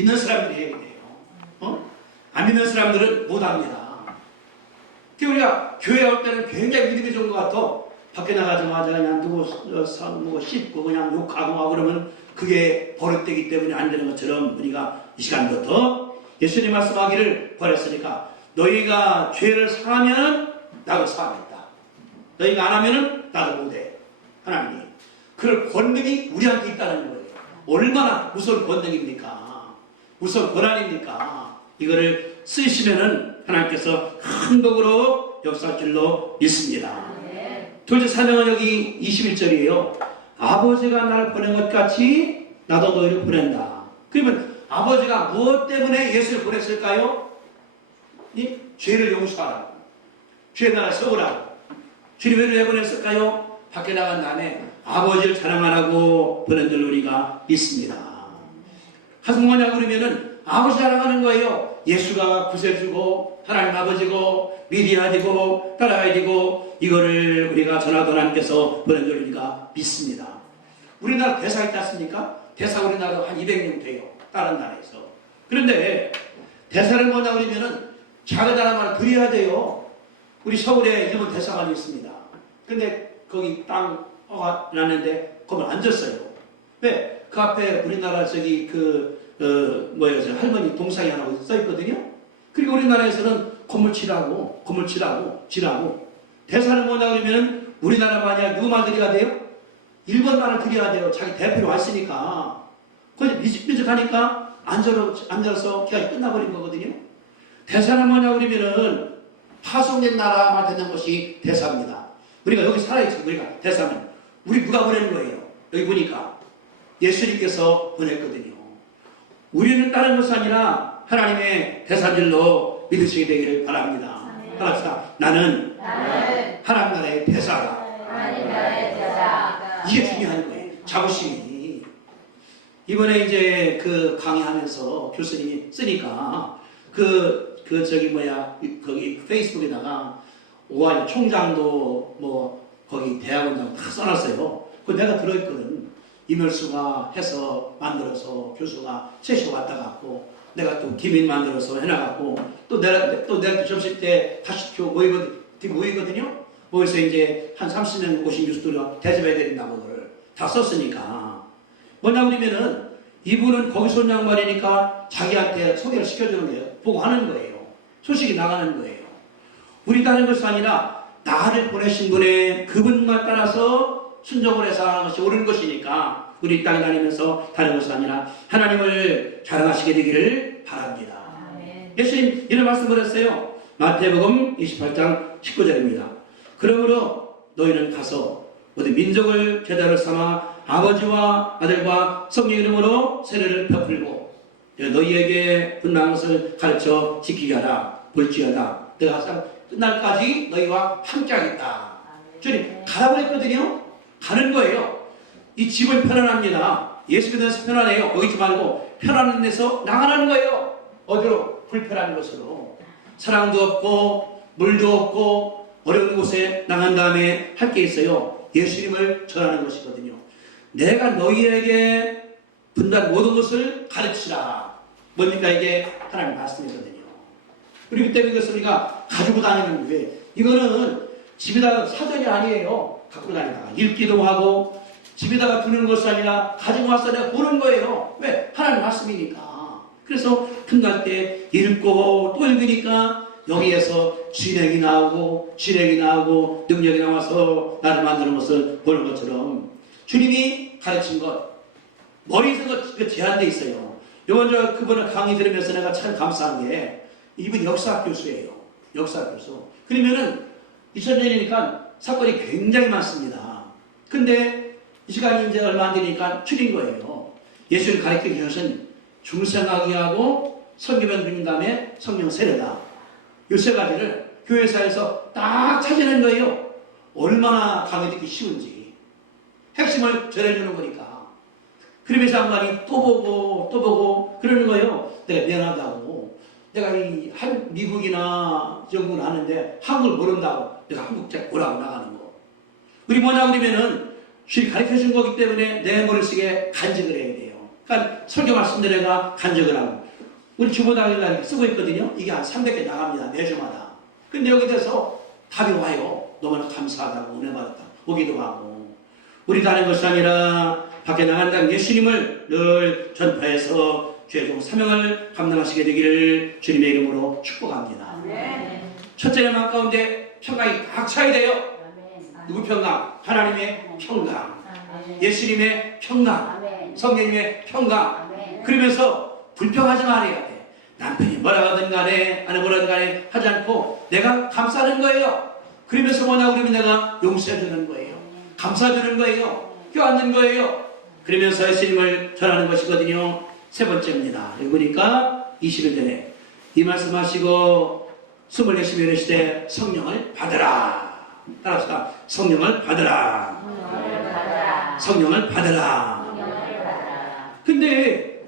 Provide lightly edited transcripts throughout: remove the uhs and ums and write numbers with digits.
믿는 사람들이 해야 돼요. 안 믿는 사람들은 못합니다. 우리가 교회 올 때는 굉장히 믿음이 좋은 것 같아. 밖에 나가자마자 그냥 누구 뭐 씹고 그냥 욕하고 막 그러면 그게 버릇되기 때문에 안 되는 것처럼 우리가 이 시간부터 예수님 말씀하기를 권했으니까 너희가 죄를 사하면 나도 사하겠다. 너희가 안 하면 나도 못해. 하나님이. 그럴 권능이 우리한테 있다는 거예요. 얼마나 무서운 권능입니까? 무서운 권한입니까? 이거를 쓰시면은 하나님께서 큰 복으로 역사할 줄로 믿습니다. 두 번째 사명은 여기 21절이에요. 아버지가 나를 보낸 것 같이 나도 너희를 보낸다. 그러면 아버지가 무엇 때문에 예수를 보냈을까요? 이 죄를 용서하라고. 죄의 나라 세우라고. 주님을 왜 보냈을까요? 밖에 나간 다음에 아버지를 자랑하라고 보낸 줄 우리가 믿습니다. 하신 뭐냐고 그러면은 아버지 자랑하는 거예요. 예수가 구세주고 하나님 아버지고 믿어야 되고 따라가야 되고 이거를 우리가 전하던 하나님께서 보낸 줄 우리가 믿습니다. 우리나라 대사 있지 않습니까? 대사 우리나라도 한 200명 돼요. 다른 나라에서. 그런데 대사를 뭐냐 그러면은 자기 나라만 드려야 돼요. 우리 서울에 일본 대사관이 있습니다. 근데 거기 땅가 났는데 거기 앉았어요. 왜? 그 앞에 우리나라 저기 저 할머니 동상이 하나 써 있거든요. 그리고 우리나라에서는 건물 칠하고 대사는 뭐냐 그러면 우리나라 만약 유마들이가 돼요? 일본만을 드려야 돼요. 자기 대표로 왔으니까. 거기 미적미적하니까 앉아서 기간이 끝나버린 거거든요. 대사는 뭐냐 그러면은 파송된 나라만 되는 것이 대사입니다. 우리가 여기 살아있죠. 우리가 대사는 우리 누가 보내는 거예요? 여기 보니까 예수님께서 보냈거든요. 우리는 다른 것이 아니라 하나님의 대사들로 믿으시게 되기를 바랍니다. 바랍시다. 나는 하나님 나라의 대사다. 이게 중요한 거예요. 자부심이. 이번에 이제 그 강의하면서 교수님이 쓰니까 거기 페이스북에다가 오하이오 총장도 뭐 거기 대학원장 다 써놨어요. 그 내가 들어있거든. 이멸수가 해서 만들어서 교수가 셋이 왔다 갔고 내가 또 기밀 만들어서 해나갔고 또 내가 점심 때 다시 모이거든요. 모여서 이제 한 30년 오신 교수들이 대접해야 된다고 그걸 다 썼으니까 뭐냐 그러면은 이분은 거기 손양 말이니까 자기한테 소개를 시켜주는 거예요. 보고 하는 거예요. 소식이 나가는 거예요. 우리 다른 것이 아니라 나를 보내신 분의 그분만 따라서 순종을 해서 하는 것이 옳은 것이니까 우리 땅에 다니면서 다른 것이 아니라 하나님을 자랑하시게 되기를 바랍니다. 예수님 이런 말씀을 했어요. 마태복음 28장 19절입니다. 그러므로 너희는 가서 모든 민족을 제자로 삼아 아버지와 아들과 성령 이름으로 세례를 베풀고 너희에게 분명한 것을 가르쳐 지키게 하라. 볼지어다. 내가 항상 끝날까지 너희와 함께 하겠다. 주님 가라고 했거든요. 가는 거예요. 이 집은 편안합니다. 예수 믿으면서 편안해요. 거기 있지 말고 편안한 데서 나가라는 거예요. 어디로? 불편한 곳으로. 사랑도 없고 물도 없고 어려운 곳에 나간 다음에 할 게 있어요. 예수님을 전하는 것이거든요. 내가 너희에게 분단 모든 것을 가르치라. 뭡니까? 이게 하나님 말씀이거든요. 그렇기 때문에 이것을 우리가 가지고 다니는 거예요. 이거는 집에다가 사전이 아니에요. 갖고 다니다가 읽기도 하고 집에다가 두는 것이 아니라 가지고 와서 내가 보는 거예요. 왜? 하나님 말씀이니까. 그래서 끝날 때 읽고 또 읽으니까 여기에서 진액이 나오고 능력이 나와서 나를 만드는 것을 보는 것처럼 주님이 가르친 것 머리에서 그 제한되어 있어요. 이번 그분을 강의 들으면서 내가 참 감사한 게 이분 역사학 교수예요. 역사학 교수. 그러면은 2000년이니까 사건이 굉장히 많습니다. 근데 이 시간이 이제 얼마 안 되니까 줄인 거예요. 예수를 가르쳐 주신 중생하게 하고 성경을 드린 다음에 성령 세례다. 이 세 가지를 교회사에서 딱 찾아낸 거예요. 얼마나 강의 듣기 쉬운지. 핵심을 전해주는 거니까. 그러면서 양반이 또 보고 그러는 거예요. 내가 미안하다고. 내가 미국이나 영국은 아는데 한국을 모른다고. 내가 한국책 오라고 나가는 거. 우리 뭐냐 그러면은 주님 가르쳐 준 거기 때문에 내 머릿속에 간직을 해야 돼요. 그러니까 설교 말씀들 내가 간증을 하고 우리 주보당일날 쓰고 있거든요. 이게 한 300개 나갑니다. 매주마다. 근데 여기 대해서 답이 와요. 너무나 감사하다고 은혜 받았다. 오기도 하고 우리 다른 것이 아니라 밖에 나간다는 예수님을 늘 전파해서 최종 사명을 감당하시게 되기를 주님의 이름으로 축복합니다. 첫째는 마음 가운데 평강이 꽉 차야 돼요. 누구 평강? 하나님의 평강, 예수님의 평강, 성령님의 평강. 그러면서 불평하지 말아야 돼. 남편이 뭐라 하든 간에 아내 뭐라 하든 간에 하지 않고 내가 감싸는 거예요. 그러면서 뭐냐 그러면 내가 용서해주는 거예요. 감싸주는 거예요. 껴안는 거예요. 그러면서 예수님을 전하는 것이거든요. 세 번째입니다. 여기 보니까 20일 전에 이 말씀하시고 24시간의 시대 성령을 받으라. 따라합시다. 성령을 받으라. 성령을 받으라. 근데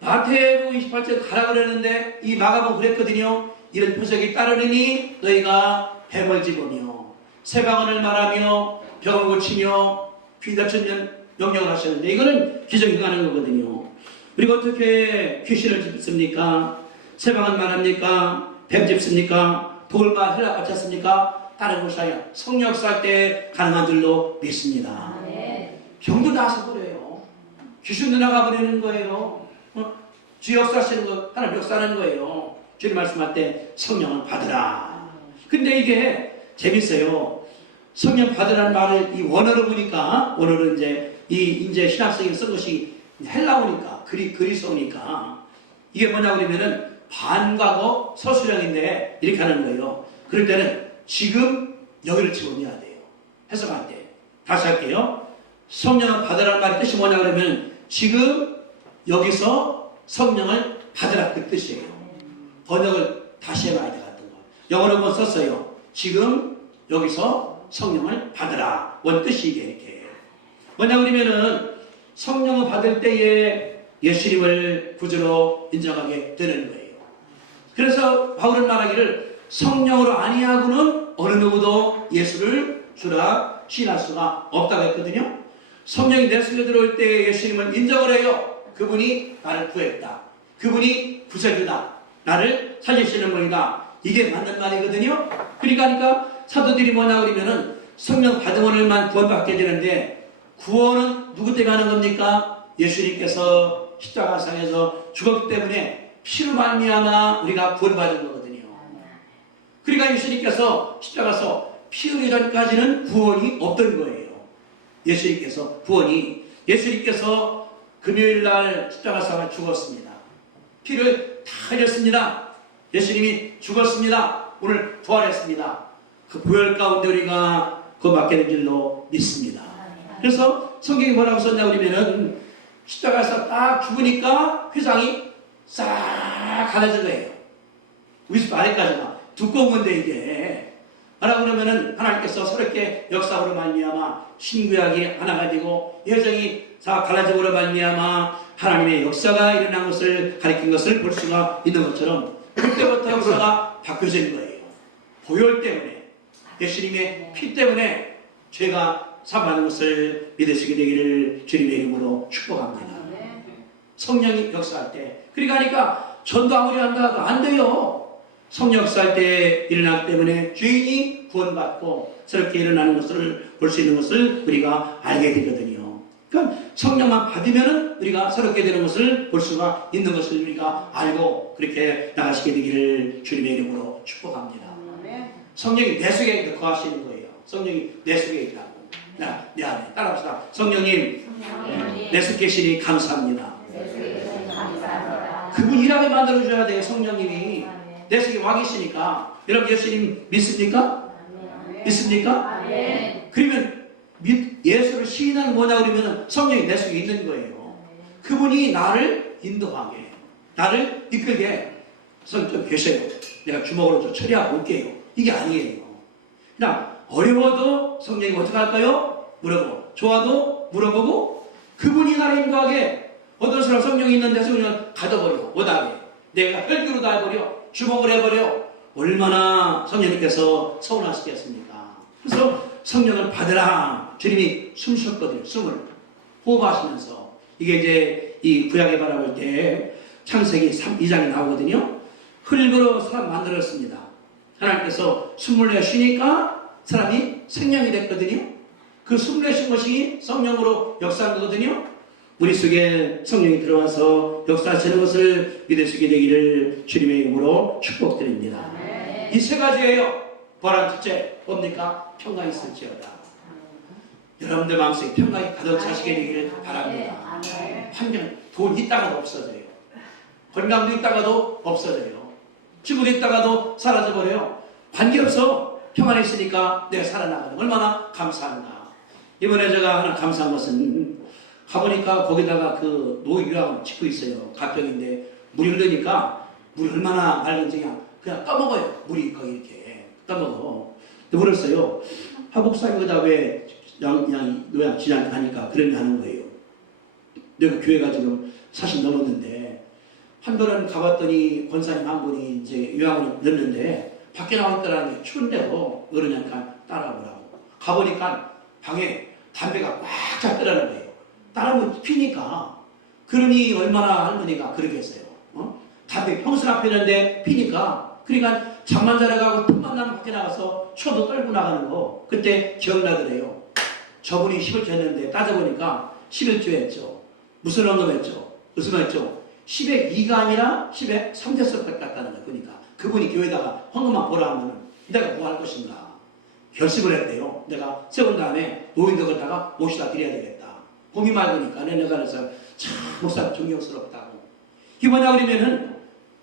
마태복음 28절 가라 그랬는데 이 마가복음 그랬거든요. 이런 표적이 따르느니 너희가 뱀을 집으며 새방언을 말하며 병을 고치며 귀 다쳤는 명령을 하셨는데 이거는 기적이 가는 거거든요. 우리가 어떻게 귀신을 집습니까? 새방언 말합니까? 뱀 집습니까? 돌과 헬라 바쳤습니까? 다른 것이 아니라 성령 역사할 때 가능한 줄로 믿습니다. 병도 나서 그래요. 귀신도 나가버리는 거예요. 주 역사하시는 거 하나님 역사하는 거예요. 주님 말씀할 때 성령을 받으라. 근데 이게 재밌어요. 성령 받으라는 말을 이 원어로 보니까 원어로 이제 신학생이 쓴 것이 헬라어니까 그리스어니까 이게 뭐냐 그러면은 반과거 서술형인데 이렇게 하는 거예요. 그럴 때는 지금 여기를 집어넣어야 돼요. 해석할 때. 다시 할게요. 성령을 받으라는 말의 뜻이 뭐냐 그러면 지금 여기서 성령을 받으라 그 뜻이에요. 번역을 다시 해봐야 돼 같은 거. 영어로 한번 썼어요. 지금 여기서 성령을 받으라. 원 뜻이 이게. 뭐냐 그러면은 성령을 받을 때에 예수님을 구주로 인정하게 되는 거예요. 그래서 바울은 말하기를 성령으로 아니하고는 어느 누구도 예수를 주라 시인할 수가 없다고 했거든요. 성령이 내 속에 들어올 때 예수님을 인정을 해요. 그분이 나를 구했다. 그분이 구세주다. 나를 살리시는 분이다. 이게 맞는 말이거든요. 그러니까 사도들이 뭐냐 그러면은 성령 받음으로만 구원받게 되는데 구원은 누구 때문에 하는 겁니까? 예수님께서 십자가상에서 죽었기 때문에 피로 말미암아 우리가 구원받은 거거든요. 그러니까 예수님께서 십자가에서 피 흘리기 전까지는 구원이 없던 거예요. 예수님께서 금요일날 십자가상에 죽었습니다. 피를 다 흘렸습니다. 예수님이 죽었습니다. 오늘 부활했습니다. 그 부활 가운데 우리가 구원받게 된 줄로 믿습니다. 그래서 성경이 뭐라고 썼냐 그러면은 십자가에서 딱 죽으니까 회장이 싹 갈라진 거예요. 위에서 아래까지가 두꺼운 건데 이게 뭐라고 그러면은 하나님께서 새롭게 역사로 말미암아 신구약이 하나가 되고 예정이 다 갈라짐으로 말미암아 하나님의 역사가 일어난 것을 가리킨 것을 볼 수가 있는 것처럼 그때부터 역사가 바뀌어진 거예요. 보혈 때문에 예수님의 피 때문에 죄가 사받는 것을 믿으시게 되기를 주님의 이름으로 축복합니다. 성령이 역사할 때 그러니까 전도 아무리 한다 해도 안 돼요. 성령 역사할 때 일어나기 때문에 죄인이 구원받고 새롭게 일어나는 것을 볼 수 있는 것을 우리가 알게 되거든요. 그러니까 성령만 받으면 우리가 새롭게 되는 것을 볼 수가 있는 것을 우리가 알고 그렇게 나가시게 되기를 주님의 이름으로 축복합니다. 성령이 내 속에 거하시는 거예요. 성령이 내 속에 있다고. 내 안에 따라합시다. 성령님 내 속에 계시니 감사합니다. 그분 일하게 만들어줘야 돼요. 성령님이 내 속에 와 계시니까. 여러분 예수님 믿습니까? 믿습니까? 그러면 예수를 시인하는 뭐냐 그러면 성령이 내 속에 있는 거예요. 그분이 나를 인도하게 나를 이끌게 성령 좀 계셔요. 내가 주먹으로 좀 처리하고 올게요. 이게 아니에요. 그냥 어려워도 성령이 어떻게 할까요? 물어보고 좋아도 물어보고 그분이 나를 인도하게 어떤 사람 성령이 있는데 성령을 가둬버려 못하게 내가 혈기로 다 해버려 주먹을 해버려 얼마나 성령님께서 서운하시겠습니까? 그래서 성령을 받으라 주님이 숨 쉬었거든요. 숨을 호흡하시면서 이게 이제 이 구약에 바라볼 때 창세기 2장에 나오거든요. 흙으로 사람 만들었습니다. 하나님께서 숨을 내쉬니까 사람이 생명이 됐거든요. 그 숨을 내쉰 것이 성령으로 역사한 거거든요. 우리 속에 성령이 들어와서 역사하시는 것을 믿을 수 있게 되기를 주님의 이름으로 축복드립니다. 이 세 가지예요. 보란 첫째 뭡니까? 평강이 있을지어다. 여러분들 마음속에 평강이 가득 차시게 되기를 바랍니다. 환경, 돈 있다가도 없어져요. 건강도 있다가도 없어져요. 친구도 있다가도 사라져버려요. 관계없어. 평안이 있으니까 내가 살아나가는 얼마나 감사한가. 이번에 제가 하나 감사한 것은 가보니까 거기다가 그 노유랑 짓고 있어요. 가평인데 물이 흐르니까 물이 얼마나 맑은지 그냥 떠먹어요. 물이 거기 이렇게 떠먹어. 물었어요. 목사님 거기다 왜 노양 지장 하니까 그런 게 하는 거예요. 내가 교회가 지금 40 넘었는데 한 번은 가봤더니 권사님 한 분이 이제 요양원에 넣는데 밖에 나왔더라는 게 추운데도 그러니까 따라오라고. 가보니까 방에 담배가 꽉 잡더라는 거예요. 따라오면 피니까. 그러니 얼마나 할머니가 그러겠어요. 담배 평소 앞에 있는데 피니까. 그러니까 잠만 자러 가고 틈만 나면 밖에 나가서 초도 떨고 나가는 거. 그때 기억나더래요. 저분이 11조 했는데 따져보니까 11조 했죠. 무슨 언급했죠? 무슨 했죠? 10에 2가 아니라 10에 3대석 깎았다는 거. 그러니까 그분이 교회에다가 헌금만 보라 하면 내가 뭐 할 것인가. 결심을 했대요. 내가 세운 다음에 노인들 갖다가 모시다 드려야 되겠다. 봄이 맑으니까 내가 그래서 참 목사 존경스럽다고. 이게 뭐냐 그러면은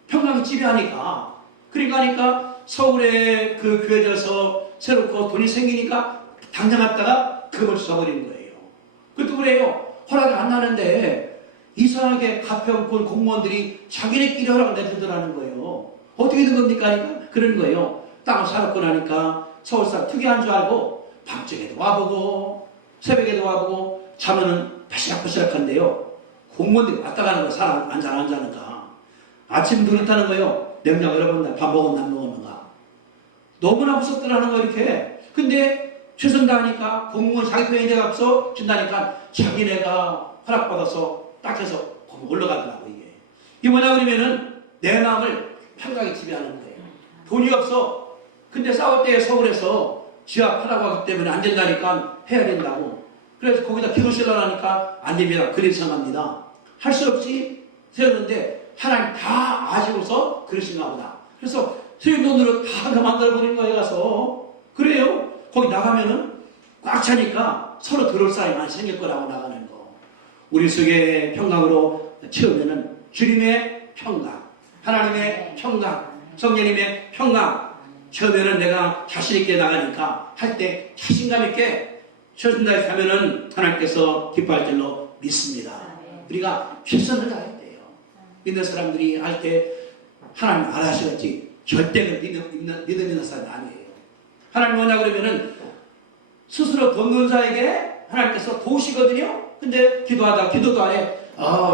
평강이 지배하니까. 그러니까 서울에 그 교회에서 새롭고 돈이 생기니까 당장 갔다가 그걸 써버리는 거예요. 그것도 그래요. 허락이 안 나는데 이상하게 가평군 공무원들이 자기네끼리 허락을 내주더라는 거예요. 어떻게 된 겁니까? 하니까 그런 거예요. 땅을 사놓고 나니까 서울사 특이한 줄 알고 밤중에도 와보고 새벽에도 와보고 자면은 바시락바시락한데요. 공무원들이 왔다 가는 거예요. 사람 안 자는가. 아침도 그렇다는 거예요. 냉장 열어본다. 밥 먹었나 안 먹었는가. 너무나 무섭더라는 거 이렇게. 근데 최선 다하니까 공무원 자기 편이 돼서 준다니까 자기네가 허락받아서 딱 해서 올라가더라고 이게. 이게 뭐냐 그러면은 내 마음을 평강이 지배하는 거예요. 돈이 없어. 근데 싸울 때 서울에서 지압하라고 하기 때문에 안 된다니까 해야 된다고. 그래서 거기다 기도실을 하니까 안 됩니다. 그래서 합니다. 할 수 없이 세우는데 하나님 다 아시고서 그러신가 보다. 그래서 세운 돈으로 다 만들어버린 거에 가서 그래요. 거기 나가면은 꽉 차니까 서로 들어올 사람이 많이 생길 거라고 나가는 거. 우리 속에 평강으로 채우면은 주님의 평강, 하나님의 평강, 성령님의 평강 채우면은 내가 자신있게 나가니까 할 때 자신감 있게 최선다해서 하면은 하나님께서 기뻐할 줄로 믿습니다. 우리가 최선을 다해야 돼요. 믿는 사람들이 할 때 하나님 알아하시겠지. 절대 믿는 사람이 아니에요. 하나님 뭐냐 그러면은 스스로 돕는 자에게 하나님께서 도우시거든요. 근데 기도도 안 해.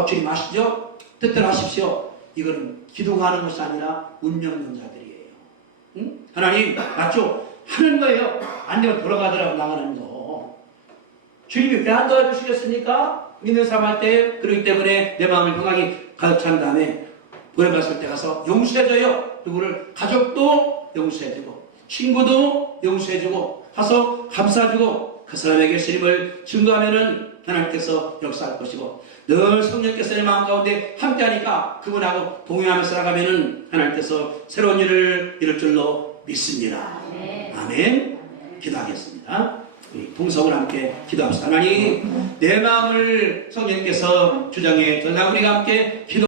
주님 아시죠? 뜻대로 하십시오. 이거는 기도가 하는 것이 아니라 운명 있는 자들이에요. 응? 하나님 맞죠? 하는 거예요. 안 되면 돌아가더라고 나가는 거. 주님이 왜 안 도와주시겠습니까? 믿는 사람 할 때. 그렇기 때문에 내 마음을 평강이 가득 찬 다음에 보내봤을 때 가서 용서해줘요. 누구를 가족도 용서해주고 친구도 용서해주고 가서 감싸주고 그 사람에게 주님을 증거하면은 하나님께서 역사할 것이고 늘 성령께서 내 마음 가운데 함께하니까 그분하고 동행하면서 나가면은 하나님께서 새로운 일을 이룰 줄로 믿습니다. 아멘. 기도하겠습니다. 우리 봉성을 함께 기도합시다. 하나님 내 마음을 성령께서 주장해 전하 우리가 함께 기도